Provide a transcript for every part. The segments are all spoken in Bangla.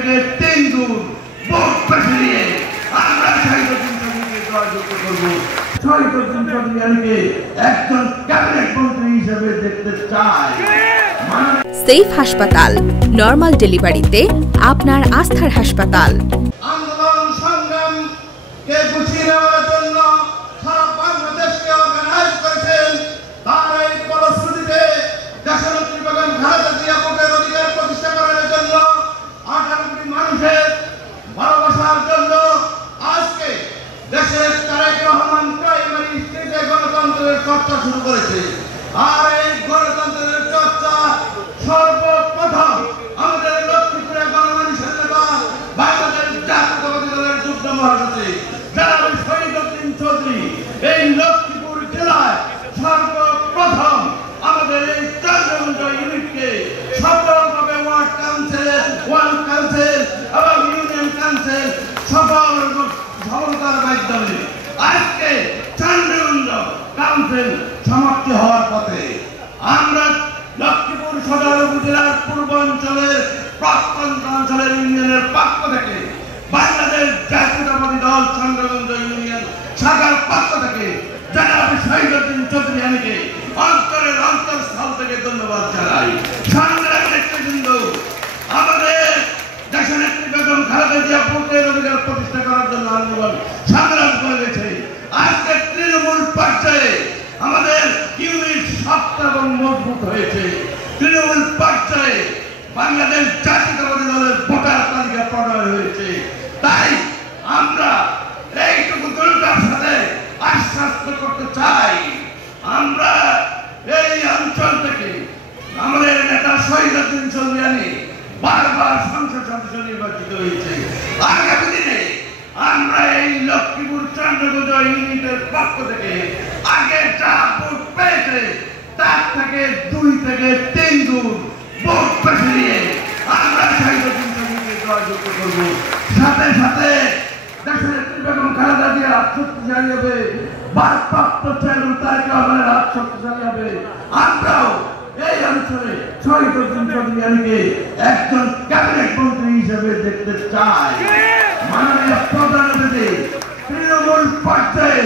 থেকে 3 গুণ ভোট বেশি নিয়ে আমরা শহীদুদ্দিন চৌধুরীকে জয়যুক্ত করব। শহীদুদ্দিন চৌধুরীকে একজন ক্যাবিনেট মন্ত্রী হিসেবে দেখতে চাই। সেফ হাসপাতাল, নরমাল ডেলিভারিতে আপনার আস্থার হাসপাতাল। আন্দোলন সংগ্রামকে গুছিয়ে নেওয়ার জন্য সারা বাংলাদেশকে অর্গানাইজ করেছেন। তার এই ফলশ্রুতিতে দেশনেত্রী বেগম খালেদা জিয়া ভোটের অধিকার প্রতিষ্ঠা করার জন্য 18 কোটি মানুষের ভালোবাসার জন্য আজকে দেশের তারেক রহমান প্রাইমারি স্টেজে গণতন্ত্রের চর্চা শুরু করেছে। আর এই গণতন্ত্রের চর্চা সর্বপ্রথম আমাদের লক্ষ্মীপুরে গণমানুষের নেতা বাংলাদেশ জাতীয়তাবাদী দলের যুগ্ম মহাসচিব জনাব শহীদুদ্দিন চৌধুরী এই লক্ষ্মীপুর জেলায় সর্বপ্রথম আমাদের এই চন্দ্রগঞ্জ ইউনিটকে সফলভাবে ওয়ার্ড কাউন্সিল এবং ইউনিয়ন কাউন্সিল সফলতার মাধ্যমে আজকে চন্দ্রগঞ্জ কাউন্সিল সমাপ্তি হওয়ার পথে। আমরা লক্ষ্মীপুর সদর উপজেলার পূর্বাঞ্চলের প্রত্যন্ত ইউনিয়নের পক্ষ থেকে বাংলাদেশ জাতীয়তাবাদী দল চন্দ্রগঞ্জ ইউনিয়ন শাখার পক্ষ থেকে জনাব শহীদুদ্দিন চৌধুরীকে অন্তরের অন্তঃস্থল থেকে ধন্যবাদ জানাই। সংগ্রামী নেতৃবৃন্দ, আমাদের দেশনেত্রী বেগম খালেদা জিয়া ভোটের অধিকার প্রতিষ্ঠা করার জন্য আন্দোলন সংগ্রাম করে গেছে। আজকে তৃণমূল পর্যায়ে আমাদের ইউনিট শক্ত এবং মজবুত হয়েছে। তৃণমূল পর্যায়ে বাংলাদেশ জাতীয়তাবাদী দলের ভোটার তালিকা প্রণয়ন হয়েছে। তাই আমরা এইটুকু দৃঢ়তার সাথে আশ্বস্ত করতে চাই, আমরা এই অঞ্চল থেকে আমাদের নেতা শহীদুদ্দিন চৌধুরী বারবার সংসদ সদস্য নির্বাচিত হয়েছে। আগামী দিনে আমরা এই লক্ষ্মীপুর চন্দ্রগঞ্জ ইউনিটের পক্ষ থেকে আগে যা ভোট পেয়েছে তার থেকে 2 থেকে 3 গুণ ভোট বেশি নিয়ে আমরা শহীদুদ্দিন চৌধুরীকে জয়যুক্ত করব। সাথে সাথে দেশনেত্রী বেগম খালেদা জিয়ার হাত শক্তিশালী হবে, ভারপ্রাপ্ত চেয়ারম্যান তারেক রহমানের হাত শক্তিশালী হবে। আমরাও এই অঞ্চলে শহীদুদ্দিন চৌধুরীকে একজন ক্যাবিনেট মন্ত্রী হিসেবে দেখতে চাই। মাননীয় প্রধানমন্ত্রী তৃণমূল পর্যায়ে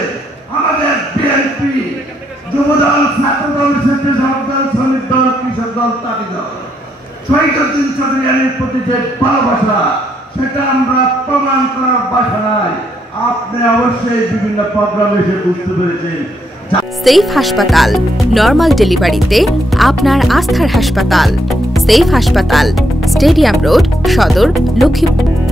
আমাদের বিএনপি, যুবদল, ছাত্রদল, স্বেচ্ছাসেবক দল, শ্রমিক দল, কৃষক দল, তাঁতি দল শহীদুদ্দিন চৌধুরীর প্রতি যে ভালোবাসা সেটা আমরা প্রমাণ করার বাসা নাই। আপনি অবশ্যই বিভিন্ন প্রোগ্রামে এসে বুঝতে পেরেছেন। সেফ হাসপাতাল, নরমাল ডেলিভারিতে আপনার আস্থার হাসপাতাল। সেফ হাসপাতাল, স্টেডিয়াম রোড, সদর, লক্ষ্মীপুর।